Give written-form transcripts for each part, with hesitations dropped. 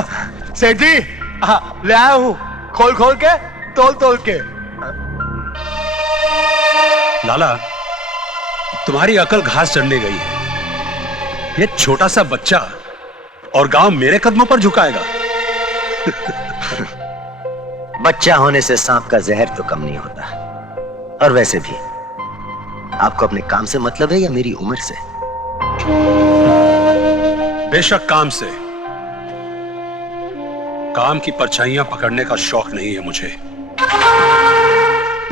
सेठ जी, ले आया हूँ, खोल खोल के, तोल तोल के। लाला, तुम्हारी अकल घास चढ़ने गई है। ये छोटा सा बच्चा और गांव मेरे कदमों पर झुकाएगा। बच्चा होने से सांप का जहर तो कम नहीं होता। और वैसे भी आपको अपने काम से मतलब है या मेरी उम्र से? बेशक काम से। काम की परछाइयां पकड़ने का शौक नहीं है मुझे।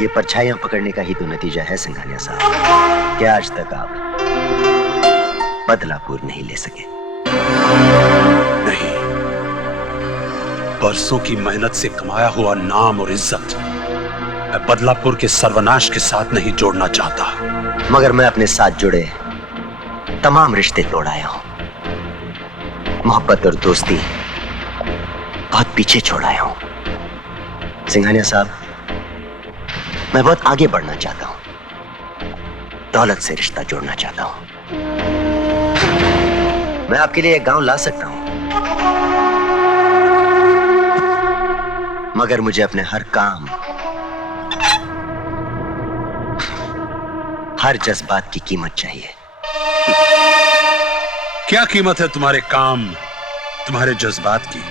ये परछाइयां पकड़ने का ही तो नतीजा है सिंघानिया साहब, कि आज तक आप बदलापुर नहीं ले सके। नहीं, बरसों की मेहनत से कमाया हुआ नाम और इज्जत मैं बदलापुर के सर्वनाश के साथ नहीं जोड़ना चाहता। मगर मैं अपने साथ जुड़े तमाम रिश्ते तोड़ आया हूं। मोहब्बत और दोस्ती बहुत पीछे छोड़ आया हूं। सिंघानिया साहब, मैं बहुत आगे बढ़ना चाहता हूं। दौलत से रिश्ता जोड़ना चाहता हूं। मैं आपके लिए एक गांव ला सकता हूं, मगर मुझे अपने हर काम, हर जज्बात की कीमत चाहिए। क्या कीमत है तुम्हारे काम, तुम्हारे जज्बात की?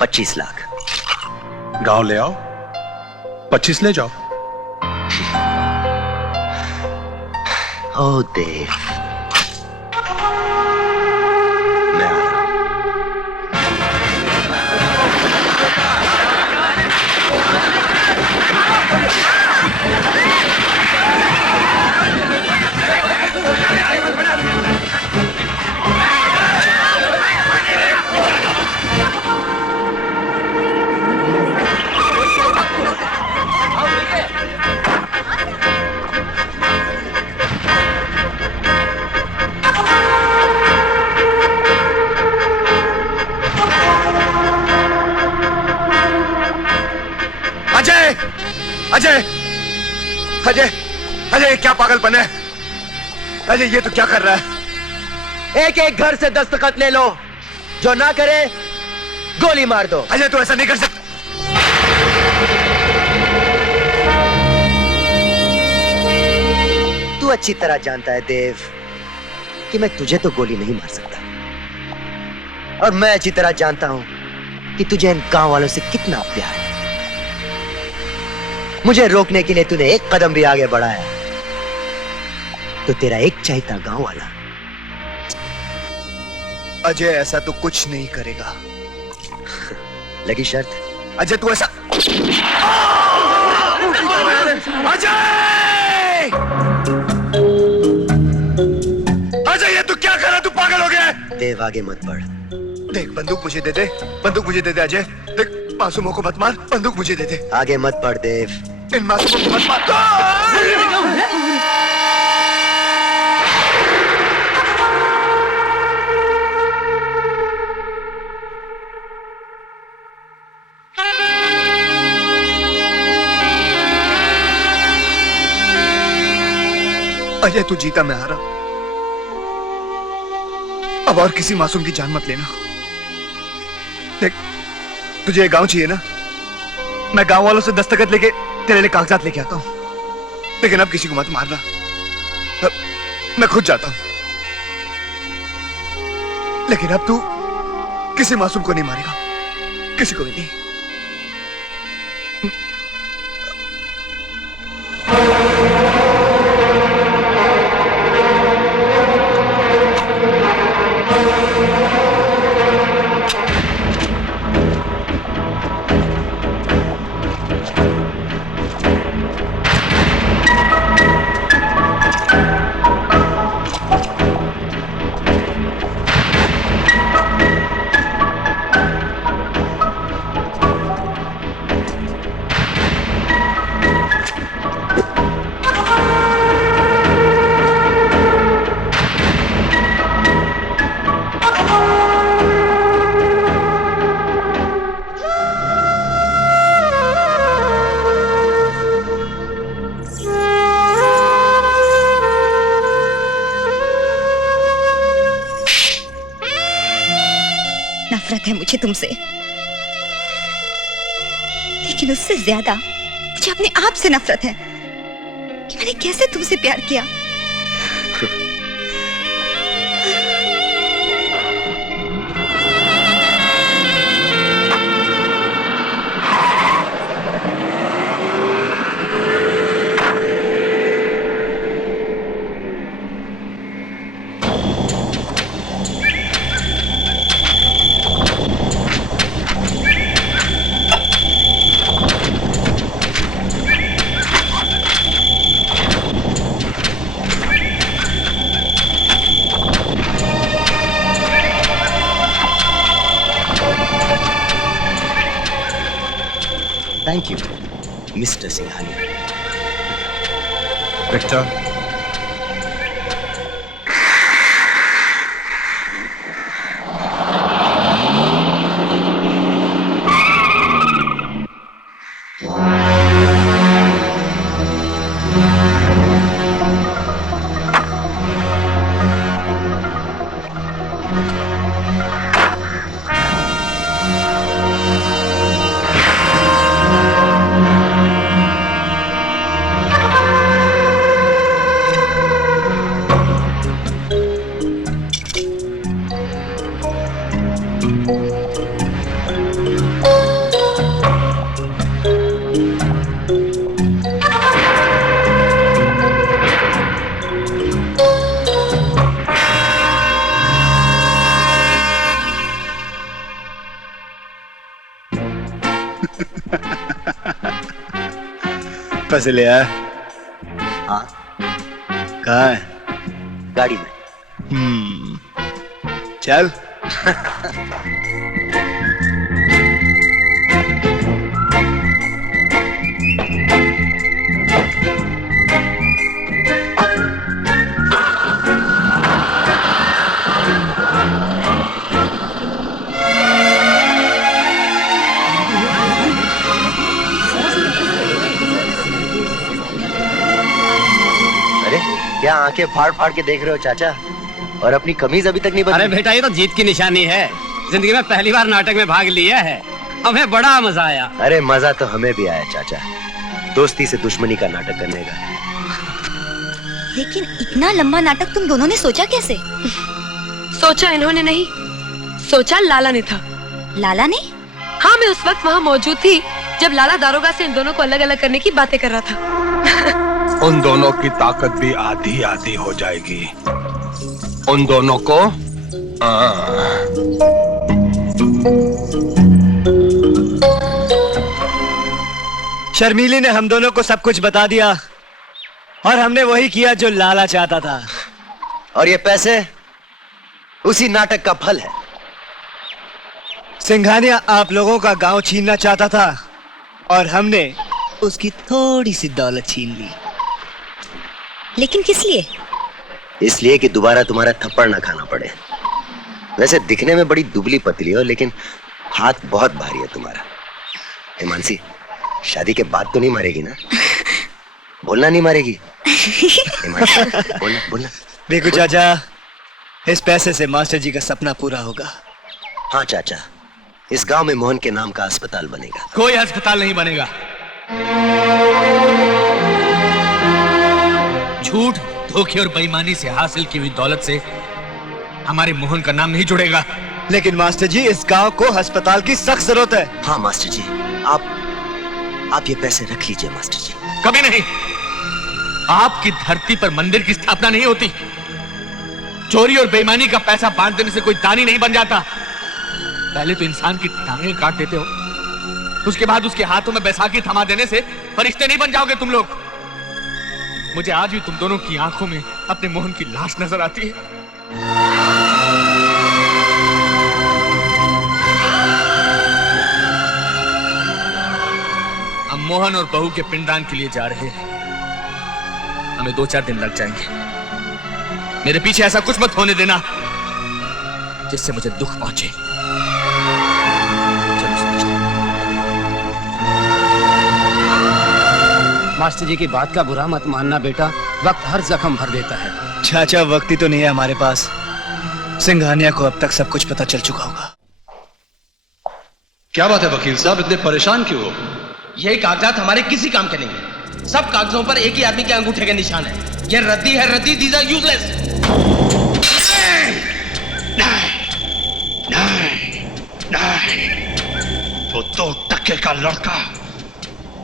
25 लाख। गांव ले आओ, 25 ले जाओ। ओ देव, मैं आ रहा हूं। अजय, अजय, अजय, अजय, क्या पागलपन है? अजय, ये तो क्या कर रहा है? एक एक घर से दस्तखत ले लो, जो ना करे गोली मार दो। अजय, तू ऐसा नहीं कर सकता। तू अच्छी तरह जानता है देव कि मैं तुझे तो गोली नहीं मार सकता, और मैं अच्छी तरह जानता हूं कि तुझे इन गांव वालों से कितना प्यार है। मुझे रोकने के लिए तूने एक कदम भी आगे बढ़ाया तो तेरा एक चाहता गांव वाला। अजय, ऐसा तो कुछ नहीं करेगा। लगी शर्त? अजय, तू ऐसा, अजय, अजय, ये तू क्या कर रहा है? तू पागल हो गया है? देव, आगे मत बढ़। देख, बंदूक मुझे दे दे, बंदूक मुझे दे दे। अजय, देख, मासूमों को मत मार, बंदूक मुझे दे दे। आगे मत बढ़ देव। इन मासूमों को मत मार। अजय, तू जीता, मैं हारा। अब और किसी मासूम की जान मत लेना। देख, तुझे ये गांव चाहिए ना? मैं गांव वालों से दस्तखत लेके तेरे लिए कागजात लेके आता हूं, लेकिन अब किसी को मत मारना। मैं खुद जाता हूं, लेकिन अब तू किसी मासूम को नहीं मारेगा, किसी को भी नहीं। नफरत है मुझे तुमसे, लेकिन उससे ज्यादा मुझे अपने आप से नफरत है कि मैंने कैसे तुमसे प्यार किया। Thank you mister Singhania. Victor, पैसे ले आया? हाँ, कहाँ है? गाड़ी में। चल। अरे क्या आंखें फाड़ फाड़ के देख रहे हो चाचा, और अपनी कमीज अभी तक नहीं बदली? अरे बेटा, ये तो जीत की निशानी है। जिंदगी में पहली बार नाटक में भाग लिया है, हमें बड़ा मजा आया। अरे मजा तो हमें भी आया चाचा, दोस्ती से दुश्मनी का नाटक करने का। लेकिन इतना लंबा नाटक तुम दोनों ने सोचा कैसे? सोचा इन्होंने नहीं, सोचा लाला ने था। लाला ने? हाँ, मैं उस वक्त वहाँ मौजूद थी जब लाला दारोगा से इन दोनों को अलग अलग करने की बातें कर रहा था। उन दोनों की ताकत भी आधी आधी हो जाएगी। उन दोनों को शर्मीली ने हम दोनों को सब कुछ बता दिया और हमने वही किया जो लाला चाहता था। और ये पैसे उसी नाटक का फल है। सिंघानिया आप लोगों का गांव छीनना चाहता था और हमने उसकी थोड़ी सी दौलत छीन ली। लेकिन किस लिए? इसलिए कि दोबारा तुम्हारा थप्पड़ ना खाना पड़े। वैसे दिखने में बड़ी दुबली पतली हो, लेकिन हाथ बहुत भारी है तुम्हारा। हिमांशी, शादी के बाद तो नहीं मारेगी ना? बोलना नहीं मारेगी? हिमांशी, बोलना बोलना। देखो चाचा, इस पैसे से मास्टर जी का सपना पूरा होगा। हाँ चाचा, इस गांव में मोहन के नाम का अस्पताल बनेगा। कोई अस्पताल नहीं बनेगा। झूठ, धोखे और बेईमानी से हासिल की हुई दौलत से हमारे मोहन का नाम नहीं जुड़ेगा। लेकिन मास्टर जी, इस गांव को अस्पताल की सख्त जरूरत है। हाँ मास्टर जी, आप ये पैसे रख लीजिए मास्टर जी। कभी नहीं। आपकी धरती पर मंदिर की स्थापना नहीं होती। चोरी और बेईमानी का पैसा बांट देने से कोई दानी नहीं बन जाता। पहले तो इंसान की टांगें काट देते हो, उसके बाद उसके हाथों में बैसाखी थमा देने से फरिश्ते नहीं बन जाओगे तुम लोग। मुझे आज भी तुम दोनों की आंखों में अपने मोहन की लाश नजर आती है। हम मोहन और बहू के पिंडदान के लिए जा रहे हैं। हमें 2-4 दिन लग जाएंगे। मेरे पीछे ऐसा कुछ मत होने देना जिससे मुझे दुख पहुंचे। मास्टर जी की बात का बुरा मत मानना बेटा, वक्त हर जख्म भर देता है। चाचा, वक्त ही तो नहीं है हमारे पास। सिंघानिया को अब तक सब कुछ पता चल चुका होगा। क्या बात है वकील साहब, इतने परेशान क्यों हो? ये कागजात हमारे किसी काम के नहीं है। सब कागजों पर एक ही आदमी के अंगूठे के निशान है। ये रद्दी है, रद्दी। These are useless. नहीं, वो 2 टके का लड़का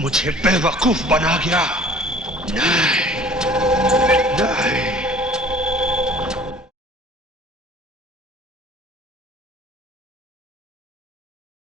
मुझे बेवकूफ बना गया। नहीं,